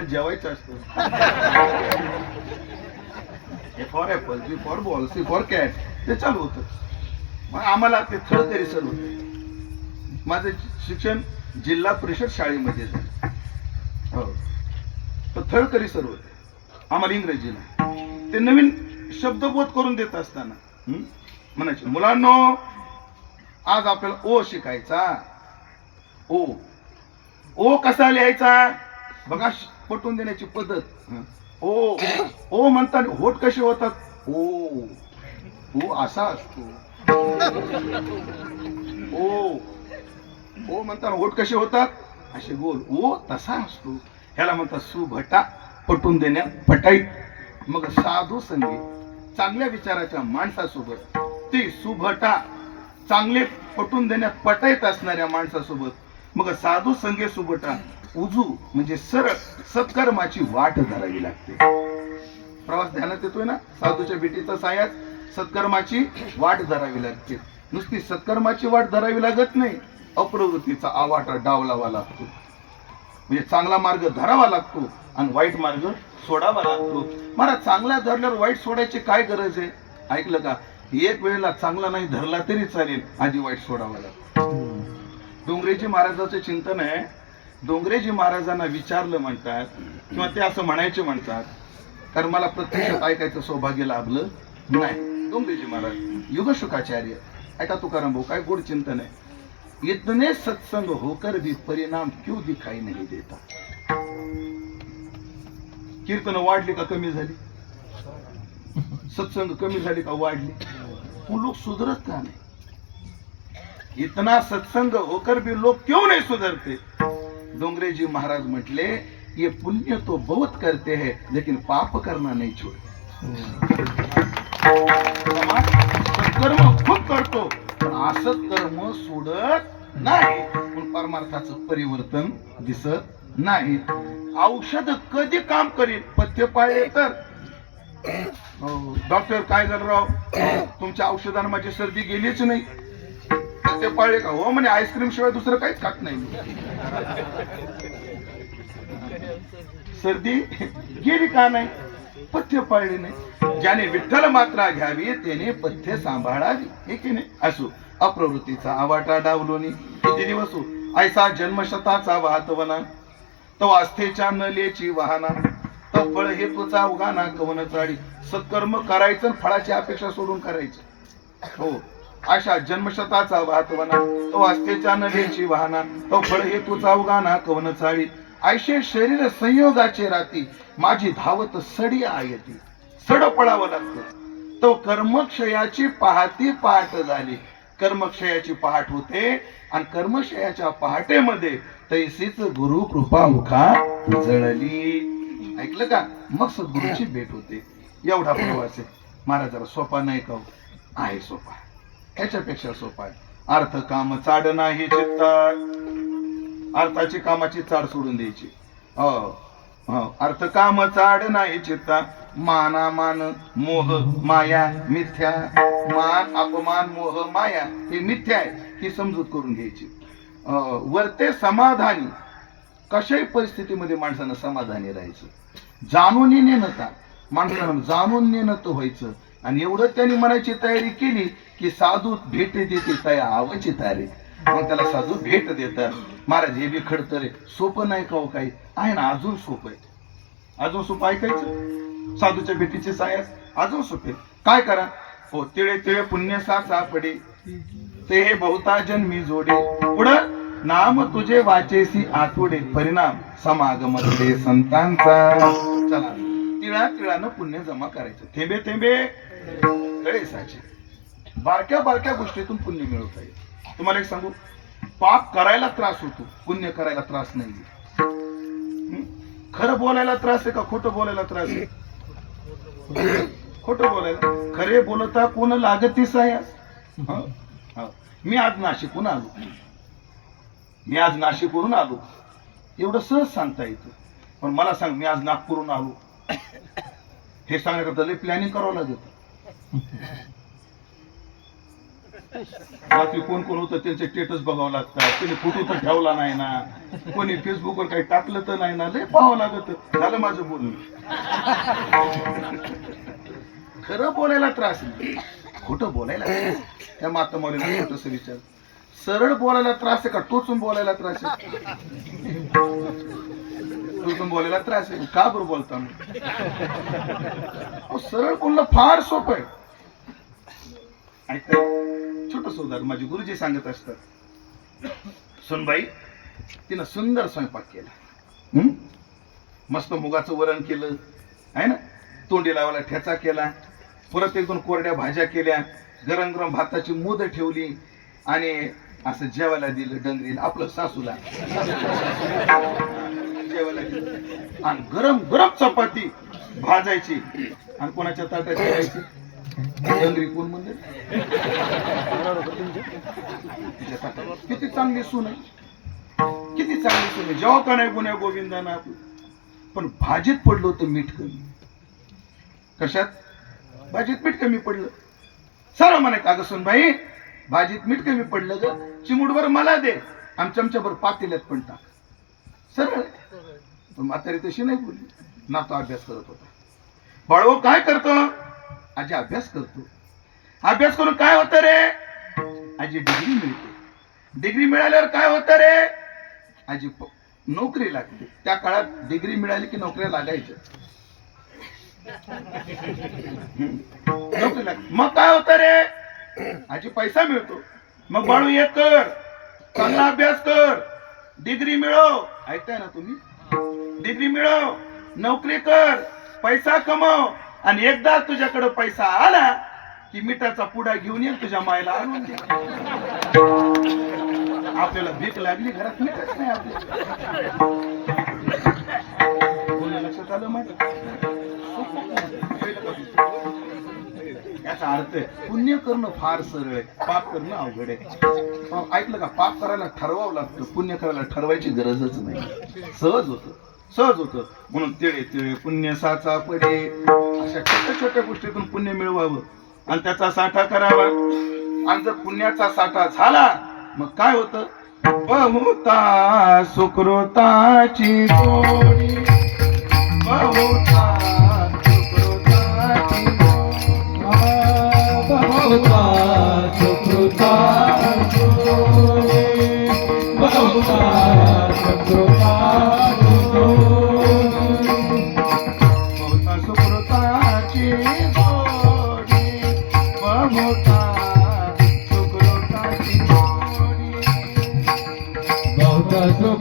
आपल्याला जेवायचं असतं. A for apple B for ball C for cat ते चालू होतं. मग आम्हाला ते थळकरी सर होते. माझं शिक्षण जिल्हा परिषद शाळेमध्ये झालं. हो. तर तरी सर होते. आम्हाला इंग्रजीला. ते नवीन शब्दबोध करून देत असताना म्हणायचे मुलांनो आज आपल्याला ओ शिकायचा. ओ. ओ कसा लिहायचा? बघा पटवून देण्याची पद्धत. हं. ओ ओ म्हणताना होट कसे होतात? ओ ओ असा असतो. ओ ओ म्हणताना होट कसे होतात? असे गोल. ओ तसा असतो. ह्याला म्हणतात सुभटा पटवून देण्या पटाई. मग साधू संगी चांगल्या विचाराच्या माणसासोबत ती सुभटा चांगले पटवून देण्यात पटाईत असणाऱ्या माणसासोबत मग साधू संगे सुभटा उजू म्हणजे सरळ सत्कर्माची वाट धरावी लागते. प्रवास ध्यानात येतोय ना? साधूच्या भेटीचा सायाच सत्कर्माची वाट धरावी लागते. नुसती सत्कर्माची वाट धरावी लागत नाही अप्रवृत्तीचा आवाटा डावलावा लागतो. म्हणजे चांगला मार्ग धरावा लागतो आणि वाईट मार्ग सोडावा लागतो. मला चांगला धरल्यावर वाईट सोडायची काय गरज आहे? ऐकलं का? एक वेळेला चांगला नाही धरला तरी चालेल आधी वाईट सोडावा लागतो. डोंगरेजी महाराजाचं चिंतन आहे डोंगरेजी महाराजांना विचारलं म्हणतात किंवा ते असं म्हणायचे म्हणतात कारण मला प्रत्यक्षात ऐकायचं सौभाग्य लाभलं नाही. डोंगरेजी महाराज युगशुकाचार्य ऐका तुकाराम भाऊ काय गोड चिंतन आहे. इतने सत्संग होकर भी परिणाम क्यों दिखाई नहीं देता? कीर्तन वाढली का कमी झाली? सत्संग कमी झाली का वाढली? पण लोक सुधरत का नाही? इतना सत्संग होकर भी लोग क्यों नहीं सुधरते? डोंगरेजी महाराज म्हटले ये पुण्य तो बहुत करते हैं लेकिन पाप करना नहीं छोड़ते. कर्म सत्कर्म खूप करतो. पण असत कर्म सोडत नाही. पण परमार्थाचं परिवर्तन दिसत नाही. औषध कधी काम करील पथ्य पाळले तर? डॉक्टर काय झालं राव? तुमच्या औषधानं माझी सर्दी गेलीच नाही. पथ्य पाळले का? हो म्हणे आईस्क्रीम शिवाय दुसरं काहीच खात नाही सर्दी गेली का नाही? पथ्य पाळले नाही. ज्याने विठ्ठल मात्रा घ्यावी त्याने पथ्य सांभाळावी. हे की नाही? असो. अप्रवृत्तीचा आवाटा डावलोनी किती दिवस हो? ऐसा जन्मशताचा वाहतवना. तो आस्थेच्या नलेची वाहना. तो फळ हे तुझा उगाना कवन चाळी सत्कर्म करायचं फळाची अपेक्षा सोडून करायचं. हो. अशा जन्मशताचा वाहतवना तो आस्थेच्या नव्हेची वाहना. तो फळ हे तुचा उगाना कवन चाळी. ऐशे शरीर संयोगाचे राती. माझी धावत सडी आयती. सड पडावं लागतं. तो कर्मक्षयाची पहाती पहाट झाली. कर्मक्षयाची पहाट होते आणि कर्मक्षयाच्या पहाटेमध्ये तैसीच गुरु कृपा मुखा जळली. ऐकलं का? मग सद्गुरूची भेट होते. एवढा प्रवास आहे. महाराजाला सोपा नाही का हो? आहे सोपा. याच्यापेक्षा सोपा आहे. अर्थ काम चाड नाही चित्तात. अर्थाची कामाची चाड सोडून द्यायची. हो, हो. अर्थ काम चाड नाही चित्ता माना मान मोह माया मिथ्या. मान अपमान मोह माया हे मिथ्या आहे ही समजूत करून घ्यायची. वरते समाधानी. कशाही परिस्थितीमध्ये माणसानं समाधानी राहायचं. जाणून नेणता माणसानं जाणून तर व्हायचं. आणि एवढं त्यांनी म्हणायची तयारी केली की साधू भेट देते तया आवची तयारी मग त्याला साधू भेट देतात. महाराज हे बी खडतर सोपं नाही का हो काही? आहे ना अजून सोपं आहे. अजून सोपं ऐकायचं? साधूच्या भेटीचे सायस? अजून सोपे काय करा? हो तिळे तिळे पुण्य सा सापडे ते हे बहुता जन्मी जोडे. पुढं? नाम तुझे वाचेसी आठवडे परिणाम समागमध्ये संतांचा. चला. तिळा तिळानं पुण्य जमा करायचं. थेंबे थेंबे. बारक्या बारक्या गोष्टीतून पुण्य मिळवता येईल. तुम्हाला एक सांगू? पाप करायला त्रास होतो. पुण्य करायला त्रास नाही खरं बोलायला त्रास आहे का खोटं बोलायला त्रास आहे? खोटं बोलायला. खरे बोलता कोण लागतीस आहे? मी आज नाशिकहून आलो. मी आज नाशिकवरून आलो. एवढं सहज सांगता येतं. पण मला सांग मी आज नागपूरहून आलो. हे सांगण्याकरता लय प्लॅनिंग करावं लागतं कोण कोण होतं त्यांचे स्टेटस बघावं लागतात कोणी फोटो तर ठेवला नाही ना. कोणी फेसबुकवर काही टाकलं तर नाही ना. लय पाहावं लागत. झालं माझं बोलणं. खरं बोलायला त्रास नाही. खोटं बोलायला त्या माता मौलीला छोटस विचार सरळ बोलायला त्रास आहे का? टोचून बोलायला त्रास आहे? टोचून बोलायला त्रास आहे. का बरं बोलता मग? सरळ बोलणं फार सोपं आहे. ऐकताय छोटस उदाहरण माझे गुरुजी सांगत असतात. सुनबाई तिनं सुंदर स्वयंपाक केला. मस्त मुगाचं वरण केलं. आहे ना? तोंडी लावायला ठेचा केला. परत एक दोन कोरड्या भाज्या केल्या. गरम गरम भाताची मोद ठेवली. आणि असं जेवायला दिलं डंगरीला आपलं सासूला. जेवायला दिलं. आणि गरम गरम चपाती भाजायची. आणि कोणाच्या ताटात ठेवायची किती चांगली सून आहे. किती चांगली सून आहे. जेव्हा का नाही गुन्ह्या गोविंदाना पण भाजीत पडलो होतं मीठ कमी. कशात? भाजीत मीठ कमी पडलं. सर म्हणे का ग भाई भाजीत मीठ कमी पडलं ग. चिमुडवर मला दे. आम चमच्याभर पातेल्यात पण टाक. सरळ पण म्हातारी तशी नाही बोलली. ना तो अभ्यास करत होता. बाळव काय करतो? आजी अभ्यास करतो. अभ्यास करून काय होतं रे? आजी डिग्री मिळते. डिग्री मिळाल्यावर काय होतं रे? आजी नोकरी लागते. त्या काळात डिग्री मिळाली की नोकऱ्या लागायच्या. नोकरी लागते मग काय होतं रे? आजी पैसा मिळतो. मग बाळू हे कर. चांगला अभ्यास कर. डिग्री मिळव ऐकताय ना तुम्ही? डिग्री मिळव नोकरी कर. पैसा कमव. आणि एकदा तुझ्याकडे पैसा आला की मिठाचा पुडा घेऊन ये तुझ्या मायला आणून दे. आपल्याला भीक लागली घरात मिठच नाही आपल्या लक्षात आलं माहिती याचा अर्थ आहे पुण्य करणं फार सरळ आहे पाप करणं अवघड आहे. ऐकलं का? पाप करायला ठरवावं लागतं पुण्य करायला ठरवायची गरजच नाही. सहज होतं सहज होतं. म्हणून तिळे तिळे पुण्य साचा पडे. अशा छोट्या छोट्या गोष्टीतून पुण्य मिळवावं. आणि त्याचा साठा करावा. आणि जर पुण्याचा साठा झाला मग काय होतं? बहुता सुकृताची जोडी. बहुता सुकृताची बहुता सुकृता